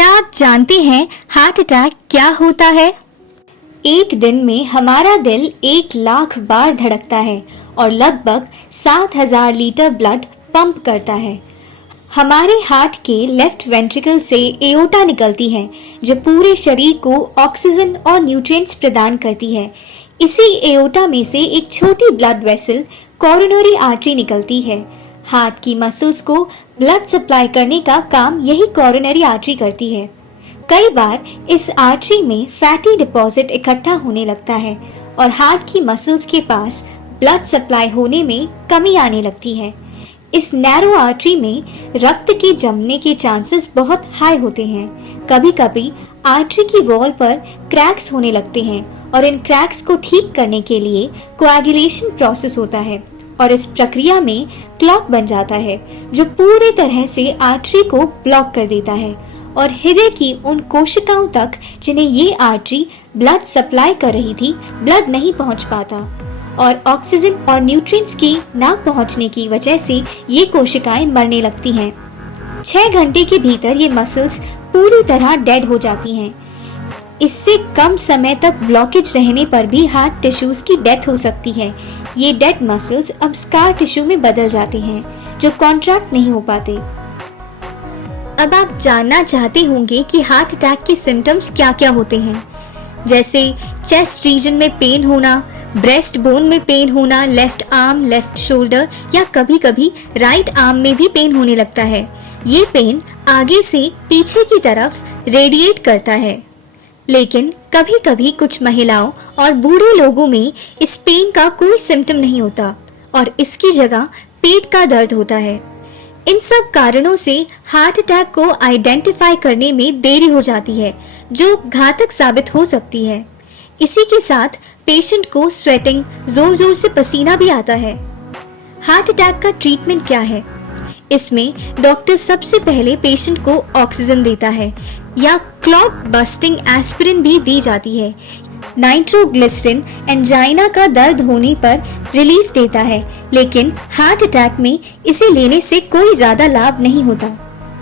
क्या आप जानते हैं हार्ट अटैक क्या होता है? एक दिन में हमारा दिल 1 लाख बार धड़कता है और लगभग 7,000 लीटर ब्लड पंप करता है। हमारे हार्ट के लेफ्ट वेंट्रिकल से एओर्टा निकलती है जो पूरे शरीर को ऑक्सीजन और न्यूट्रिएंट्स प्रदान करती है। इसी एओर्टा में से एक छोटी ब्लड वेसल कोरोनरी आर्टरी निकलती है। हार्ट की मसल्स को ब्लड सप्लाई करने का काम यही कोरोनरी आर्टरी करती है। कई बार इस आर्टरी में फैटी डिपॉजिट इकट्ठा होने लगता है और हार्ट की मसल्स के पास ब्लड सप्लाई होने में कमी आने लगती है। इस नैरो आर्टरी में रक्त के जमने के चांसेस बहुत हाई होते हैं। कभी कभी आर्टरी की वॉल पर क्रैक्स होने लगते हैं और इन क्रैक्स को ठीक करने के लिए कोएगुलेशन प्रोसेस होता है और इस प्रक्रिया में क्लॉट बन जाता है जो पूरी तरह से आर्टरी को ब्लॉक कर देता है और हृदय की उन कोशिकाओं तक जिन्हें ये आर्टरी ब्लड सप्लाई कर रही थी ब्लड नहीं पहुंच पाता और ऑक्सीजन और न्यूट्रिएंट्स की ना पहुंचने की वजह से ये कोशिकाएं मरने लगती हैं। 6 घंटे के भीतर ये मसल्स पूरी तरह डेड हो जाती हैं। इससे कम समय तक ब्लॉकेज रहने पर भी हार्ट टिश्यूज की डेथ हो सकती है। ये डेड मसल्स अब स्कार टिश्यू में बदल जाते हैं जो कॉन्ट्रैक्ट नहीं हो पाते। अब आप जानना चाहते होंगे कि हार्ट अटैक के सिम्टम्स क्या-क्या होते हैं, जैसे चेस्ट रीजन में पेन होना, ब्रेस्ट बोन में पेन होना, लेफ्ट आर्म, लेफ्ट शोल्डर या कभी-कभी राइट आर्म में भी पेन होने लगता है। ये पेन आगे से पीछे की तरफ रेडिएट करता है, लेकिन कभी-कभी कुछ महिलाओं और बूढ़े लोगों में इस पेन का कोई सिम्टम नहीं होता और इसकी जगह पेट का दर्द होता है। इन सब कारणों से हार्ट अटैक को आइडेंटिफाई करने में देरी हो जाती है जो घातक साबित हो सकती है। इसी के साथ पेशेंट को स्वेटिंग, जोर-जोर से पसीना भी आता है। हार्ट अटैक का ट्रीटमेंट क्या है? इसमें डॉक्टर सबसे पहले पेशेंट को ऑक्सीजन देता है या क्लॉट बस्टिंग एस्पिरिन भी दी जाती है। नाइट्रोग्लिसरीन एंजाइना का दर्द होने पर रिलीफ देता है, लेकिन हार्ट अटैक में इसे लेने से कोई ज्यादा लाभ नहीं होता।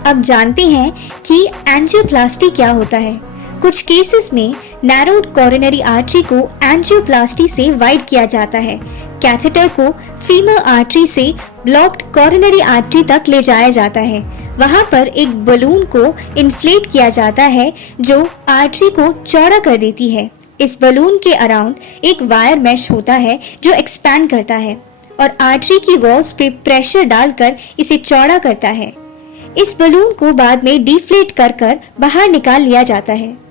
अब जानते हैं कि एंजियोप्लास्टी क्या होता है। कुछ केसेस में नैरोड कोरोनरी आर्टरी को एंजियोप्लास्टी से वाइड किया जाता है। कैथेटर को फीमर आर्टरी से ब्लॉक्ड कोरोनरी आर्टरी तक ले जाया जाता है। वहां पर एक बलून को इन्फ्लेट किया जाता है जो आर्टरी को चौड़ा कर देती है। इस बलून के अराउंड एक वायर मैश होता है जो एक्सपैंड करता है और आर्टरी की वॉल्स पे प्रेशर डालकर इसे चौड़ा करता है। इस बलून को बाद में डिफ्लेट कर बाहर निकाल लिया जाता है।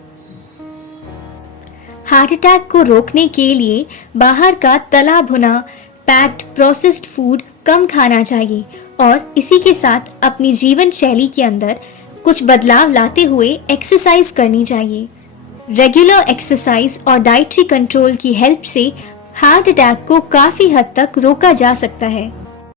हार्ट अटैक को रोकने के लिए बाहर का तला भुना पैक्ड प्रोसेस्ड फूड कम खाना चाहिए और इसी के साथ अपनी जीवन शैली के अंदर कुछ बदलाव लाते हुए एक्सरसाइज करनी चाहिए। रेगुलर एक्सरसाइज और डाइटरी कंट्रोल की हेल्प से हार्ट अटैक को काफी हद तक रोका जा सकता है।